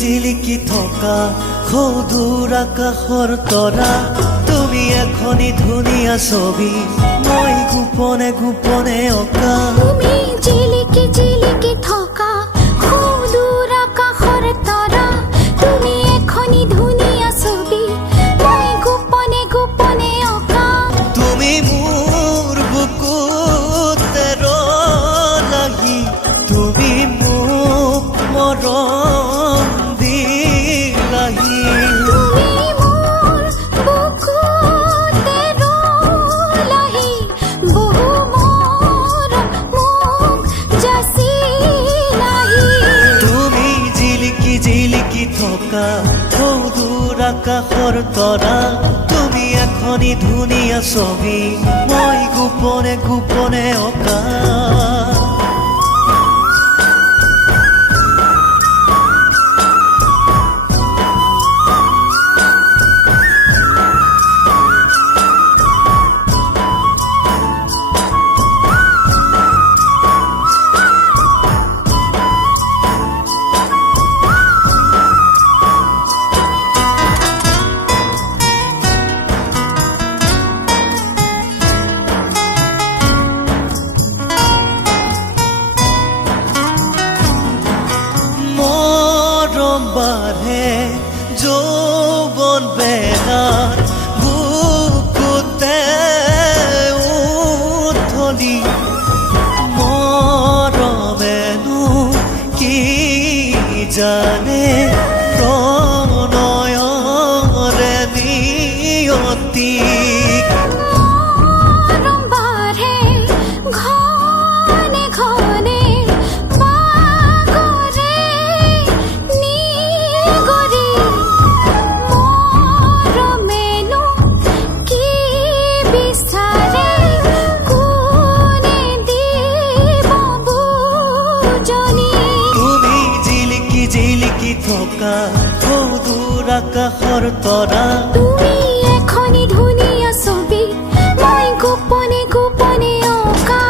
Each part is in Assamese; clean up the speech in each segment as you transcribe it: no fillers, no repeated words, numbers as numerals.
জিলিকি থকা সৌদূৰ আকাশৰ তৰা তুমি এখনি ধুনীয়া ছবি মই গোপনে গোপনে অঁকা তুমি জিলিকি জিলিকি থকা সৌদূৰ আকাশৰ তৰা তুমি এখনি ধুনীয়া ছবি মই গোপনে গোপনে অঁকা তুমি মোৰ বুকুতে ৰলাহি তুমি মোক মৰম দিলাহি তুমি মোৰ বুকুতে ৰলাহি বহু মৰম মোক যাচিলাহি তুমি জিলিকি জিলিকি থকা সৌদূৰ আকাশৰ তৰা তুমি এখনি ধুনীয়া ছবি মই গোপনে গোপনে অঁকা বাঢ়ে যৌৱন বেলাৰ বুকুতে উঠলি মৰমেনো কি জানে প্ৰণয়ৰে নিয়তি মৰম বাঢ়ে ঘনে ঘনে বাগৰে নিগৰি মৰমেনো কি বিচাৰে কোনে দিব বুজনি তুমি জিলিকি জিলিকি থকা সৌদূৰ আকাশৰ তৰা তুমি এখনি ধুনীয়া ছবি মই গোপনে গোপনে অঁকা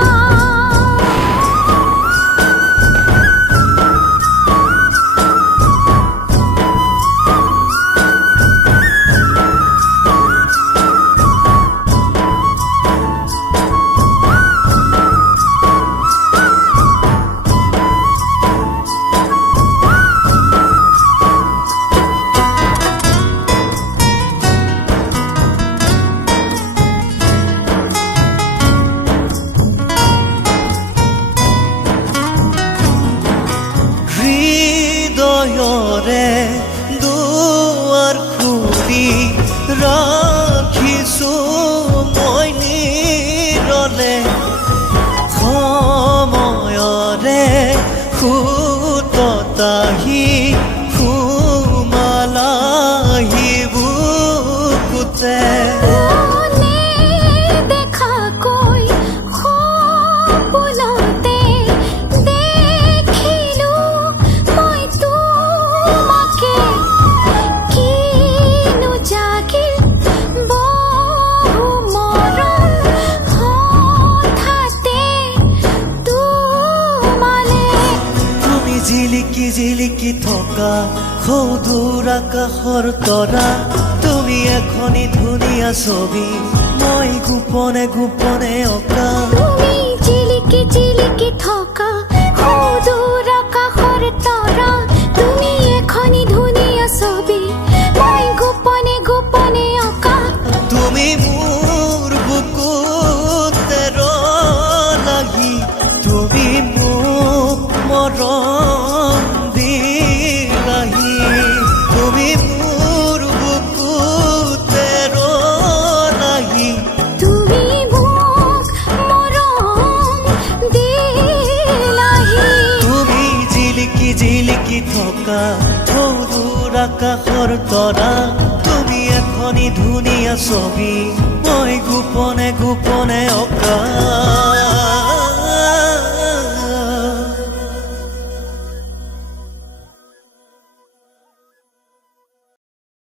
হৃদয়ৰে দুৱাৰ খুলি ৰাখিছো মই নিৰলে সময়ৰে সুততাহি সুমালাহি বুকুতে মনে দেখাকৈ সপোনতে দেখিলো মই তোমাকে কিনো জাগিল বহু মৰম হঠাতে তোমালে তুমি জিলিকি জিলিকি থকা সৌদূৰ আকাশৰ তৰা তুমি এখনি ধুনীয়া ছবি মই গোপনে গোপনে অঁকা তুমি জিলিকি জিলিকি থকা সৌদূৰ আকাশৰ তৰা তুমি এখনি ধুনীয়া ছবি মই গোপনে গোপনে অঁকা তুমি মোৰ বুকুতে ৰলাহি তুমি মোক মৰম দিলাহি তুমি মোৰ বুকুতে ৰলাহি তুমি মোক মৰম দিলাহি তুমি জিলিকি জিলিকি থকা সৌদূৰ আকাশৰ তৰা তুমি এখনি ধুনীয়া ছবি মই গোপনে গোপনে অঁকা